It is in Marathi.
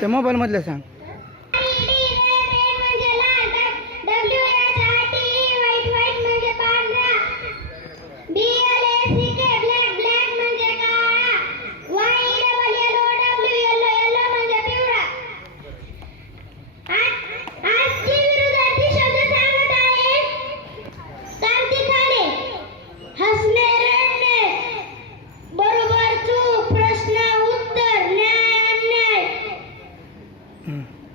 त्या मोबाईलमधलं सांग. Mm.